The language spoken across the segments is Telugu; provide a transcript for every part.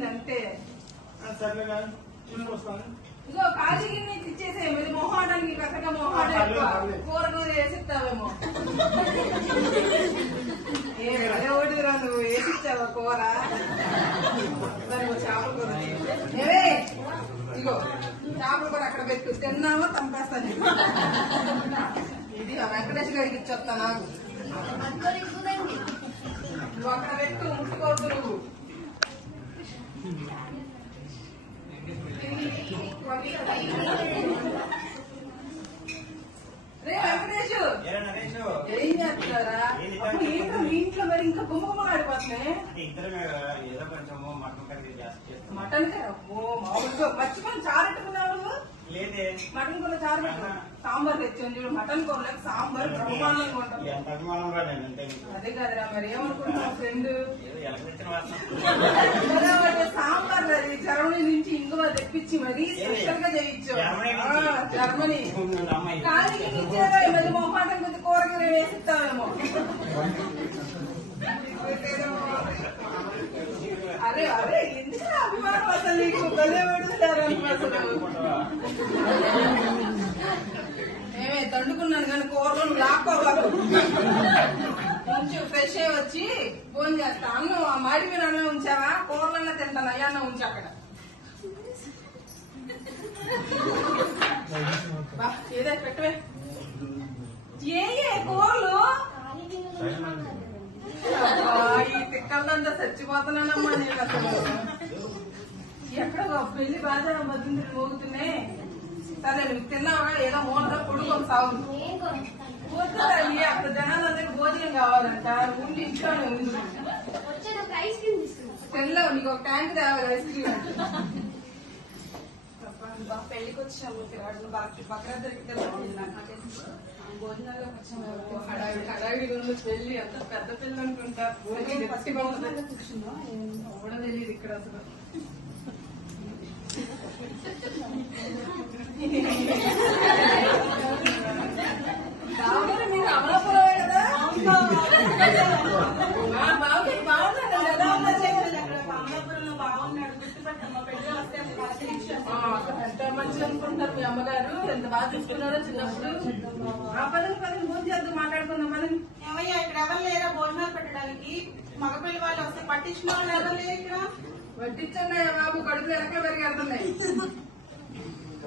అయిపోయింది అంతే. ఇగో కాజీ గిన్నె ఇచ్చేసే మరి మొహాడానికి కసగా మొహాడు కూరగాయలు వేసిస్తావేమో. ఓడిరా నువ్వు వేసిచ్చావా కూర? చేపలు కూర ఏవే ఇగో చేపలు కూడా అక్కడ పెట్టు, తిన్నావా చంపేస్తాను. ఇది వెంకటేష్ గారికి ఇచ్చొస్తా నాకు. నువ్వు అక్కడ పెట్టు, ముట్టుకోవద్దు నువ్వు. రే వెంకటేష్ ఏం చేస్తున్నారా? మీ ఇంట్లో మరి ఇంకా గుమ్మ ఆడిపోతున్నాయి. మటన్ మామూలుగా మర్చిపోయి చారెట్టుకున్నావు నువ్వు. మటన్ కూర చారు పెట్టు. సాంబార్ తెచ్చాను చూడు, మటన్ కూరలకు సాంబార్ బ్రహ్మాండంగా ఉంటుంది. అదే కదరా మరి ఏమనుకుంటున్నావు ఫ్రెండ్? సాంబార్ అది జర్మనీ నుంచి ఇంగువ తెప్పించి మరి స్పెషల్ గా చేయించు. జర్మనీ కానీ ఇచ్చారా మరి మొహాటం కొద్ది కూరగాయలు వేసిస్తావేమో. అరే అరే ఎందుకు అభిమానం అసలు నీకు? భలే పడుతున్నారు అసలు. మేమే తండుకున్నాను కానీ కూరలో లాక్కోవాలి. కొంచెం ఫ్రెష్ అయ్యి వచ్చి ఫోన్ చేస్తా. అన్నం మాడి మీద అన్నం ఉంచావా? కూరలన్నా తింటాను, అయ్యా ఉంచి అక్కడ. ఏదో పెట్టవే. ఏ కూరలు ఈ తిక్కలంతా చచ్చిపోతున్నానమ్మా నేను అసలు. ఎక్కడ పెళ్లి బాధ బతులు మోగుతున్నాయి. సరే నువ్వు తిన్నావా? ఏదో మూలగా పొడుకొని సాగు పోతుంది. అక్కడ జనాలందరికి భోజనం కావాలంట. ఉండి ఇంట్లోనే ఉంది. తెల్లవు నీకు ఒక ట్యాంక్ తేవాలి ఐస్ క్రీమ్. పెళ్లికి వచ్చాము బక్రద్దరికి భోజనాలకు వచ్చాము. హడావిడిగా ఉంది పెళ్లి. అంత పెద్ద పెళ్లి అనుకుంటా. కూడా తెలియదు ఇక్కడ అసలు. మీరు అమలాపురమే కదా? బాగున్నాడు కదా అమలాపురంలో. బాగున్నాడు, గుర్తుపట్టమ్మా. పెళ్లి వస్తే ఎంత మంచిగా అనుకుంటారు మీ అమ్మగారు. ఎంత బాగా చూసుకున్నారో చిన్నప్పుడు. ఆ పదని భోజనం చేద్దాం, మాట్లాడుకుందాం మనం. ఏమయ్యా ఇక్కడ ఎవరు లేరా భోజనాలు పెట్టడానికి? మగపిల్లి వాళ్ళు వస్తే పట్టించిన వాళ్ళు ఎవరు లేరు ఇక్కడ. వడ్డించన్నాయా బాబు? కడుపులు ఎలకలు పెరిగి వెళ్తున్నాయి.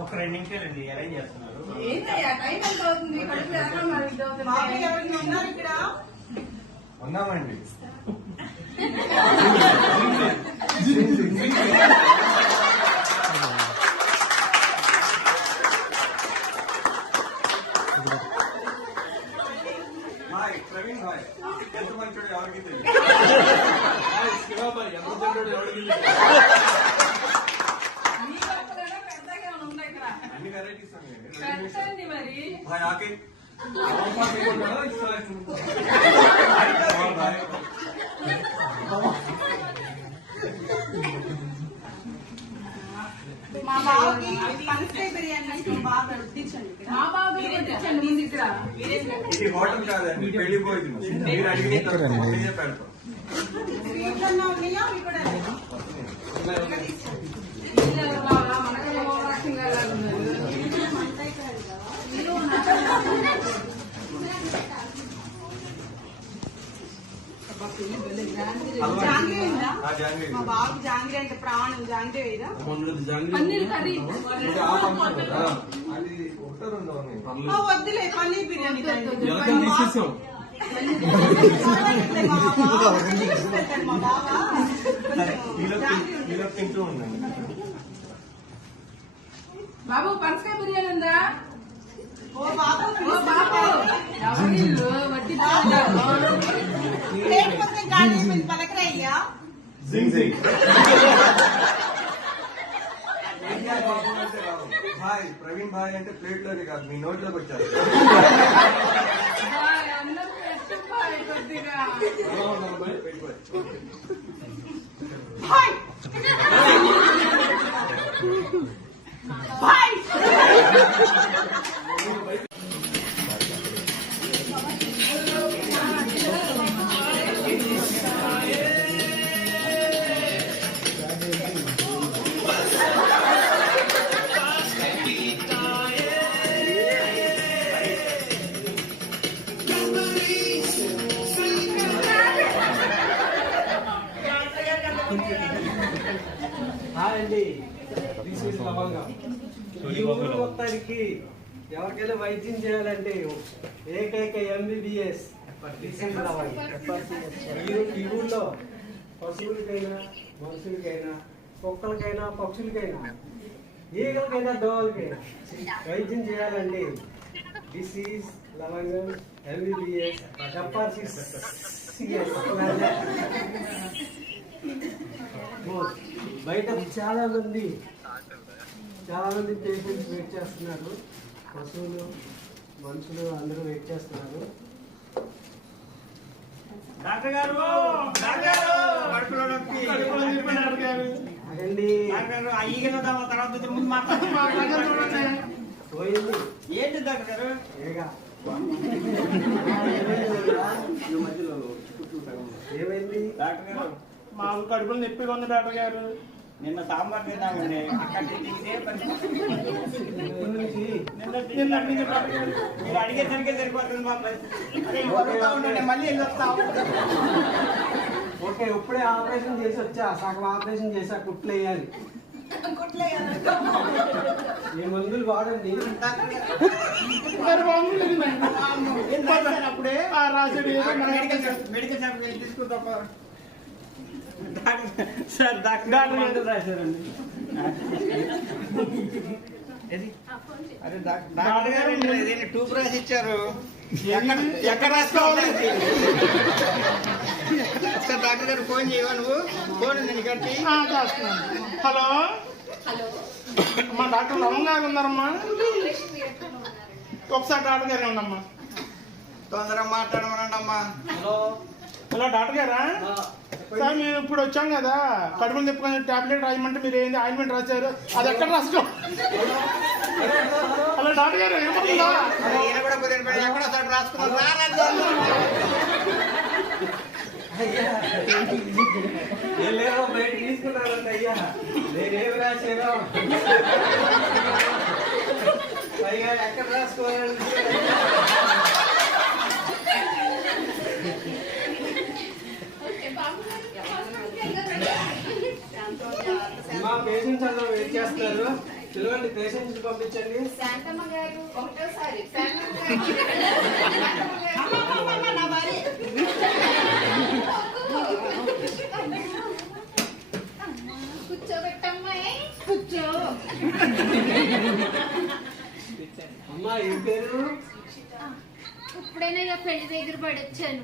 ఒక 2 నిమిషాలండి అరేంజ్ చేస్తున్నారు. ఏంటయ్యా టైం ఎంత అవుతుంది? కడుపులు ఎలకలు మరి ఎవరైనా ఉన్నారు ఇక్కడ? ఉన్నామండి. ప్రవీణ్ భాయ్ ఎంత మంచోడు ఎవరికి తెలియదు. శివాబాయ్ ఎంత మంచోడు ఎవరికి తెలియదు. అన్ని వెరైటీస్ పెట్టండి మరి. భాయ్ ఆకే మా బాబుకి పనసకాయ బిర్యానీ బాగా వడ్డించండి. మా బాబు వడ్డించండి ముందు ఇక్కడ. ఇది హోటల్ కాదండి, పెళ్లి భోజనం. మీరు అడిగిన పెడతాం. స్వీట్లన్నా ఉన్నాయా? ఇవి కూడా జాంగ్రీ ఉందా? మా బాబు జాంగ్రీ అంటే ప్రాణం. జాంగ్రీ వేయదా? పన్నీర్ కర్రీ వద్దులే, పన్నీర్ బిర్యానీ. మా బాబా తింటూ ఉండండి. బాబు పనసకాయ బిర్యానీ ఉందా? ఓ బాబు పలకరయ్యా. భాయ్ ప్రవీణ్ భాయ్ అంటే ప్లేట్ లోనే కాదు, మీ నోట్లోకి వచ్చారు. హాయ్ అండి, దిస్ ఈజ్ లవంగా. ఈ ఊరు మొత్తానికి ఎవరికైనా వైద్యం చేయాలంటే ఏకైక ఎంబీబీఎస్ దిస్ ఈజ్ లవంగా. ఈ ఊళ్ళో పశువులకైనా మనుషులకైనా కుక్కలకైనా పక్షులకైనా ఈగలకైనా దోమలకైనా వైద్యం చేయాలంటే దిస్ ఈజ్ లవంగం ఎంబీబీఎస్ బయట చాలా మంది పేషెంట్స్ వెయిట్ చేస్తున్నారు. పశువులు మనుషులు అందరూ వెయిట్ చేస్తున్నారు. డాక్టర్ గారు, డాక్టర్ గారు, కడుపులో నొప్పి, కడుపులో నొప్పి డాక్టర్ గారు. అదండి డాక్టర్ గారు, ఆ ఈగలు తర్వాత ముందు మాట్లాడుతున్నాడు. పోయింది ఏంటి డాక్టర్ గారు? ఏగా ఏమైంది డాక్టర్ గారు, మాకు కడుపులో నొప్పిగా ఉంది డాక్టర్ గారు. నిన్న సాంబార్ తిన్నామండి. ఇదే పని. నిన్న మీరు అడిగేసరికి సరిపోతుంది మా పరిస్థితి. అదే వదులుతా ఉండండి, మళ్ళీ వెళ్ళి వస్తాం. ఓకే, ఇప్పుడే ఆపరేషన్ చేసి వచ్చా. సగం ఆపరేషన్ చేసా, కుట్లు వేయాలి. ఈ మందులు వాడండి. అప్పుడే మెడికల్ షాప్ తీసుకుంటాం సార్. డాక్టర్ మందులు రాశారండి. అరే డాక్టర్ గారు, టూబ్ రాసి ఇచ్చారు. ఎక్కడ రాసుకోవాలి సార్? డాక్టర్ గారు ఫోన్ చేయవా నువ్వు? ఫోన్ ఉంది ఇక్కడికి. హలో, మా డాక్టర్ లవంగా గారు ఉన్నారమ్మా. ఒకసారి డాక్టర్ గారు ఉండమ్మా. తొందరగా మాట్లాడమనండి అమ్మా. హలో డాక్టర్ గారా? సార్ మేము ఇప్పుడు వచ్చాం కదా, కడుపులు తిప్పుకొని టాబ్లెట్ రాయమంటే మీరు ఏంది ఆయింట్మెంట్ రాశారు, అది ఎక్కడ రాసుకో. హలో డాక్టర్ గారు, ఏమవుతుందా? ఎక్కడ సార్ రాసుకున్నారు? ఏం లేదో బయట తీసుకున్నారంట అయ్యా. నేనేమి రాశాను పైగా ఎక్కడ రాసుకోవాలంటే మా పేషెంట్స్ అందరూ వెయిట్ చేస్తున్నారు. పిలవండి, పేషెంట్స్ పంపించండి. శాంతమ్మ గారు ఒకటోసారి కూర్చోబెట్టమ్మాయి, కూర్చో. అమ్మా ఏం పేరు? ఇప్పుడైనా ఇక పెళ్లి దగ్గర పడొచ్చాను.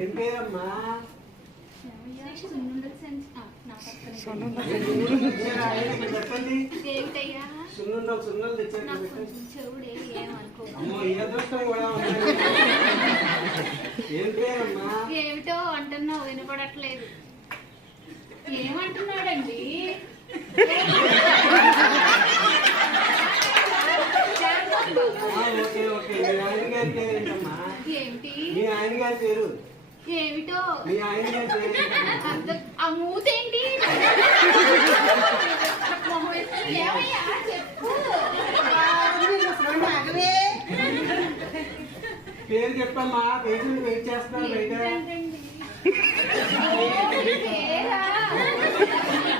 ఏం పేరమ్మా? చెప్పండి. ఏమిటయ్యా సున్నుండలు తెచ్చారు. నాకు కొంచెం చెవుడే, ఏమనుకో. అమ్మో, ఈ అదృష్టం కూడా ఉంది. ఏం పేరమ్మా? ఏమిటో అంటున్నావు, వినపడట్లేదు. ఏమంటున్నాడండి? ఓకే ఓకే, మీ ఆయన గారి పేరు ఏంటమ్మా? ఏమిటి? మీ ఆయన గారి పేరు ఏమిటో? మీ ఆయన గారి పేరు ఏంటమ్మా? ఆ మూతేంటి? ఏమయ్యా చెప్పు. పేరు చెప్పమ్మా, పేషెంట్ వెయిట్ చేస్తున్నారు బయట.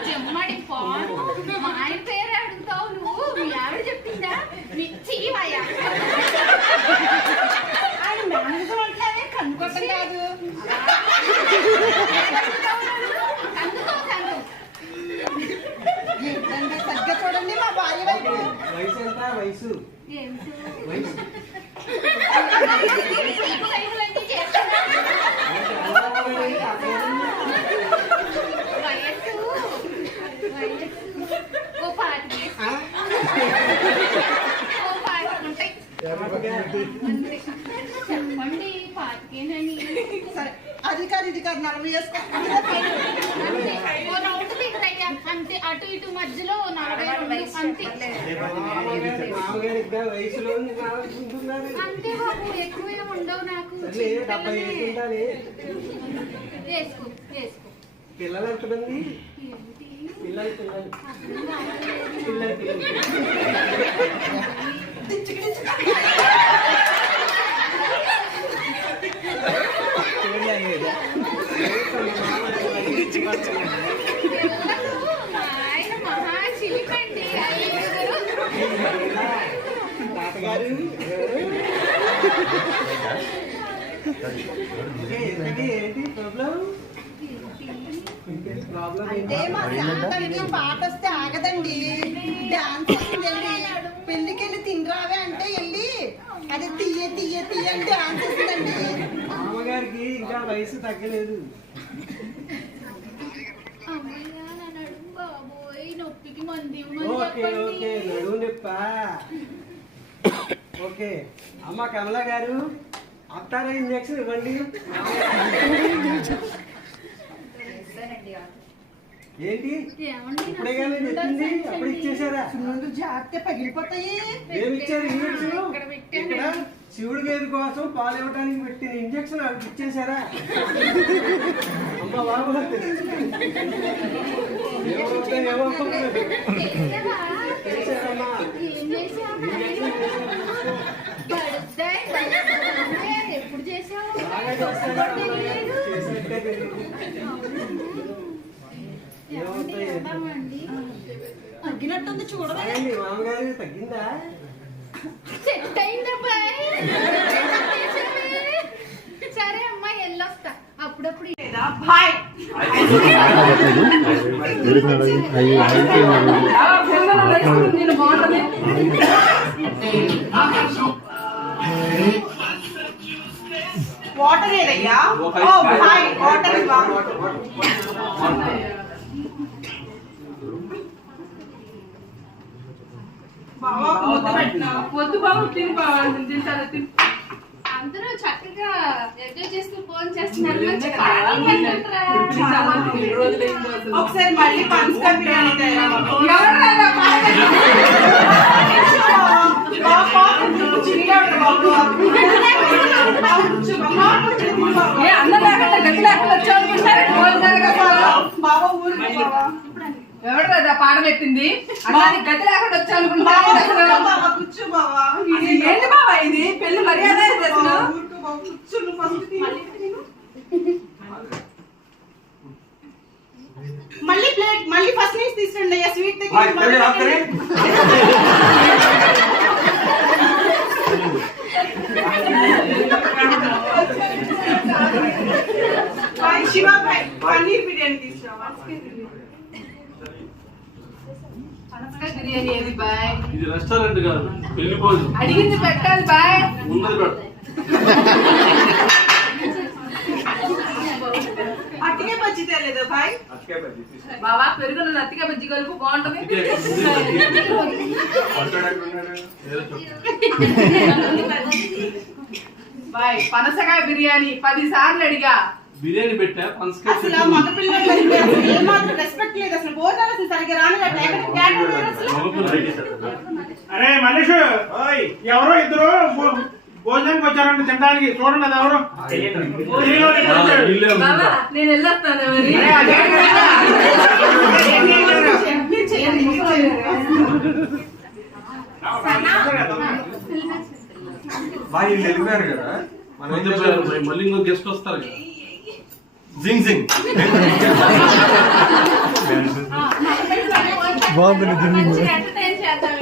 చెమ్మడి పాను, మా ఆయన పేరు అడుగుతావు నువ్వు? మీ ఆవిడ చెప్పిందా? చెయ్యవయ్యా. ఆయన మేనేజర్ అంటానే కనుకోవటం కాదు. సరిగ్గా చూడండి మా భార్య వైపు. వయసు ఎంత? వయసు ఏమిటో వయసు చెప్పండి, పాతికేనని. సరే, అది కాదు ఇది కాదు, 40 years అంతే, అటు ఇటు మధ్యలో 42 అంతే. మామగారికి వయసులో ఉంటున్నారు. అంతే బాబు, ఎక్కువ ఉండవు నాకు. 70 ఉండాలి. వేసుకో వేసుకో. పిల్లలు ఎంతమంది? ఏమిటి? పిల్లలు పిల్లలు పిల్లలు ఆయన మహా చిలిపండి తాతగారు ఏంటి ప్రాబ్లం అంటే మా శాంతకి పాట వస్తే ఆగదండి. డాన్స్ వస్తుందండి. పెళ్లికెళ్ళి తినరావే అంటే వెళ్ళి అది తీయ తీయ తీయ అంటే డాన్స్ వస్తుందండి. అమ్మగారికి ఇంకా వయసు తగ్గలేదు. అమ్మయ్య నా నడుము బాబోయ్ నొప్పికి మంది ఓకే ఓకే నడువు నొప్పా. ఓకే అమ్మ కమలా గారు అత్తారా ఇంజక్షన్ ఇవ్వండి. ఏంటి ఇప్పుడే కానీ చెప్పింది అప్పుడు ఇచ్చేసారా? ముందు జాగ్రత్త పగిలిపోతాయి. ఏమి ఇచ్చారు ఇంజక్షన్? ఇక్కడ పెట్టాను. ఇక్కడ శివుడి గేదె కోసం పాలు ఇవ్వడానికి పెట్టిన ఇంజక్షన్ అవి ఇచ్చేసారా? అమ్మ బాబు చేశారమ్మా. ఎప్పుడు చేసావు బాగా చేస్తారా అమ్మగారు? చేసినట్టే తెలియదు. ఏమండి తగ్గినట్టుంది చూడరా. ఆగండి, మామగారు తగ్గిందా? సెట్ అయిందబ్బాయి సరే అమ్మా వెళ్ళొస్తా అప్పుడప్పుడు బాయ్ నేను బాగుంటుంది. వాటర్ ఏదయ్యా? బాయ్ వాటర్ ఇవ్వ. బావా ముద్దు పెట్టినా. వద్దు బాబు తిని బాబు తింటారు తిని. అందరూ చక్కగా ఎంజాయ్ చేస్తూ ఫోన్ చేస్తున్నారు మంచి పాటలు పాడుకుంటారా? ఒకసారి మళ్ళీ పంచగా బిర్యానీ తయారు. ఎవరైనా అన్న లేకుండా గట్టి లేకుండా వచ్చావు బాబా ఊరికి బావా. ఎవడరా పాట పెట్టింది అన్నానికి గతి లేకుండా వచ్చావు అనుకుంటా. బాబా కూర్చో బావా. ఏంటి బాబా ఇది పెళ్లి మర్యాద చేసిన ఊరుకో బావా, కూర్చో నువ్వు ఫస్ట్ మళ్ళీ ప్లేట్ మళ్ళీ ఫస్ట్ నుంచి తీసుకురండి అయ్యా. స్వీట్ శివాబాయ్ పన్నీర్ బిర్యానీ తీసుకురావా. బిర్యానీ ఏది బాయ్? ఇది రెస్టారెంట్ కాదు, పెళ్లి భోజనం. అడిగింది పెట్టాలి బాయ్. ఉన్నది పెట్టు. అట్టికే బజ్జి తేలేదా బాయ్? బాబా పెరుగున నత్తిగా బజ్జి కలుపు బాగుంటది. బాయ్ పనసకాయ బిర్యానీ 10 సార్లు అడిగా. బిర్యానీ పెట్టా అసలు ఆ మగ పిల్లలకి అసలు ఏమాత్రం రెస్పెక్ట్ లేదు. అసలు భోజనాలు అసలు సరిగ్గా రాని అరే మనిషి ఎవరో ఇద్దరు భోజనానికి వచ్చారండి తినడానికి. చూడండి అది ఎవరు. బాబా నేను వెళ్ళొస్తాను మరి. బాగా వీళ్ళు వెళ్ళిపోయారు కదా, మళ్ళీ ఇంకో గెస్ట్ వస్తారు కదా. జింగ్ జింగ్ మంచి ఎంటర్టైన్ చేద్దాం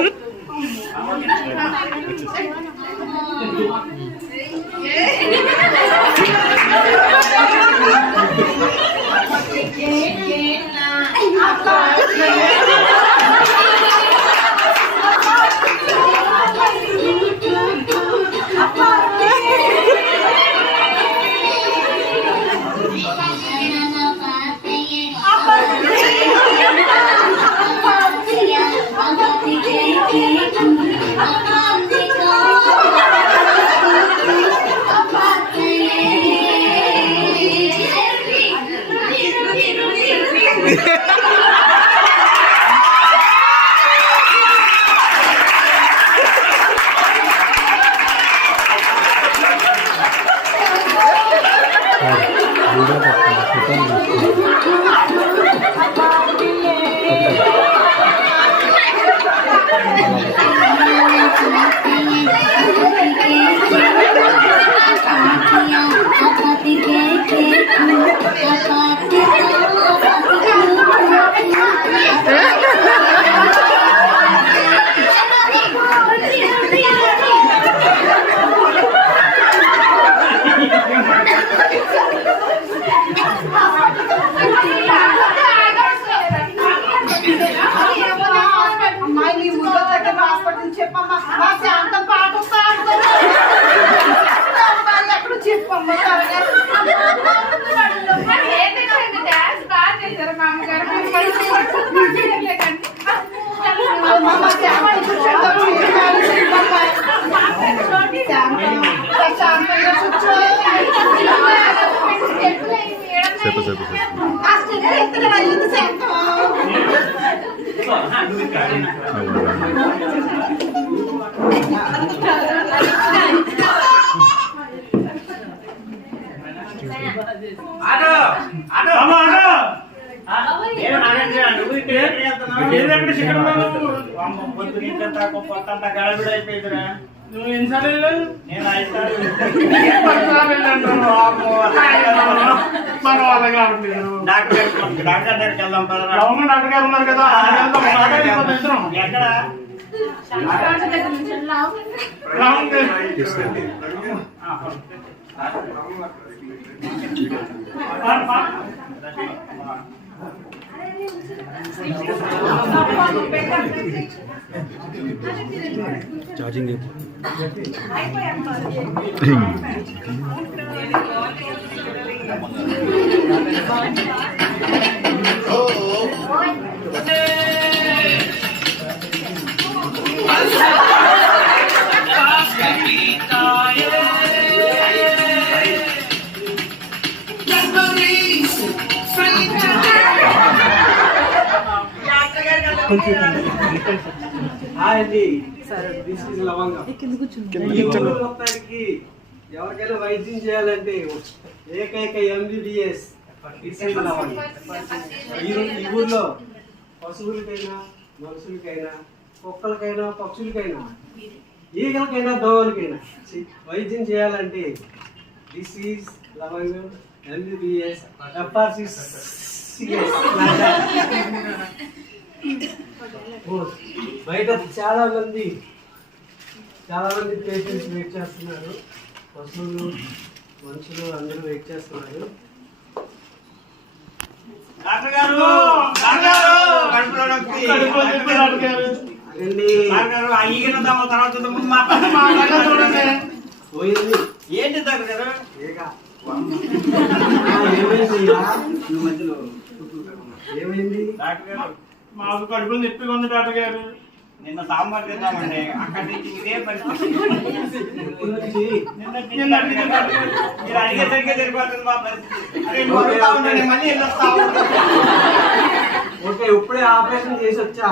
Thank you. మా శాంతం పాట పాడతారు ఎక్కడ చెప్పమ్మ త్వరగా. మరి ఏంటంటే డాన్స్ బాగా చేశారు మా అమ్మగారు. అమ్మ, మా శాంతం కూర్చోండి. శాంతంగా కూర్చో. ఆ స్టెప్ ఎత్తుకు వెళ్ళింది శాంతం. ఆటో ఆటో అమ్మా, అన్నా. నేను నాగేంద్ర, నువ్వు ఇక్కడ ఎక్కడ వెళ్తున్నావు? నేను ఎక్కడ చికెన్ ఉన్నావు? అమ్మ, పొద్దునింత పొత్తంతా గడబిడ అయిపోయిందిరా. నువ్వు ఎన్నిసార్లు వెళ్ళావు? నేను 5 సార్లు పదిసార్లు వెళ్ళాను. మన వాళ్ళ కాబట్టి డాక్టర్ దగ్గరికి వెళ్దాం పదరా. గవర్నమెంట్ డాక్టర్ గారు ఉన్నారు కదా, ఆయనతో మాట్లాడిపోతాం ఇద్దరం. ఎక్కడ రాముడి. హాయ్ అండి, దిస్ ఇస్ లవంగా. ఈ ఊరు మొత్తానికి ఎవరికైనా వైద్యం చేయాలంటే ఏకైక MBBS దిస్ ఇస్ లవంగా. ఈ ఊర్లో పశువులకైనా మనుషులకైనా కుక్కలకైనా పక్షులకైనా ఈగలకైనా దోమలకైనా వైద్యం చేయాలంటే దిస్ ఈజ్ లవంగా MBBS FRCS. బయట చాలా మంది పేషెంట్స్ వెయిట్ చేస్తున్నారు. పశువులు మనుషులు అందరూ వెయిట్ చేస్తున్నారు. డాక్టర్ గారు, డాక్టర్ గారు, కడుపులో నొప్పి. కడుపులో నొప్పి డాక్టర్ గారు. అదండి డాక్టర్ గారు, ఆ ఈగిన దమ్మ తర్వాత ముందు మా చూడండి. పోయింది. ఏంటి డాక్టర్ గారు? ఏగా. ఏమైంది ఏమైంది? డాక్టర్ గారు, మాకు కడుపులో నొప్పిగా ఉంది డాక్టర్ గారు. నిన్న సాంబార్ తిన్నామండి, అక్కడి నుంచి ఇదే పరిస్థితి. ఎప్పటి నుంచి? నిన్న మీరు అడిగేసరికి సరిపోతుంది మా పరిస్థితి. అరే నువ్వు అడుగుతా ఉండండి, మళ్ళీ వెళ్ళొస్తా ఉంటాను. ఓకే, ఇప్పుడే ఆపరేషన్ చేసి వచ్చా.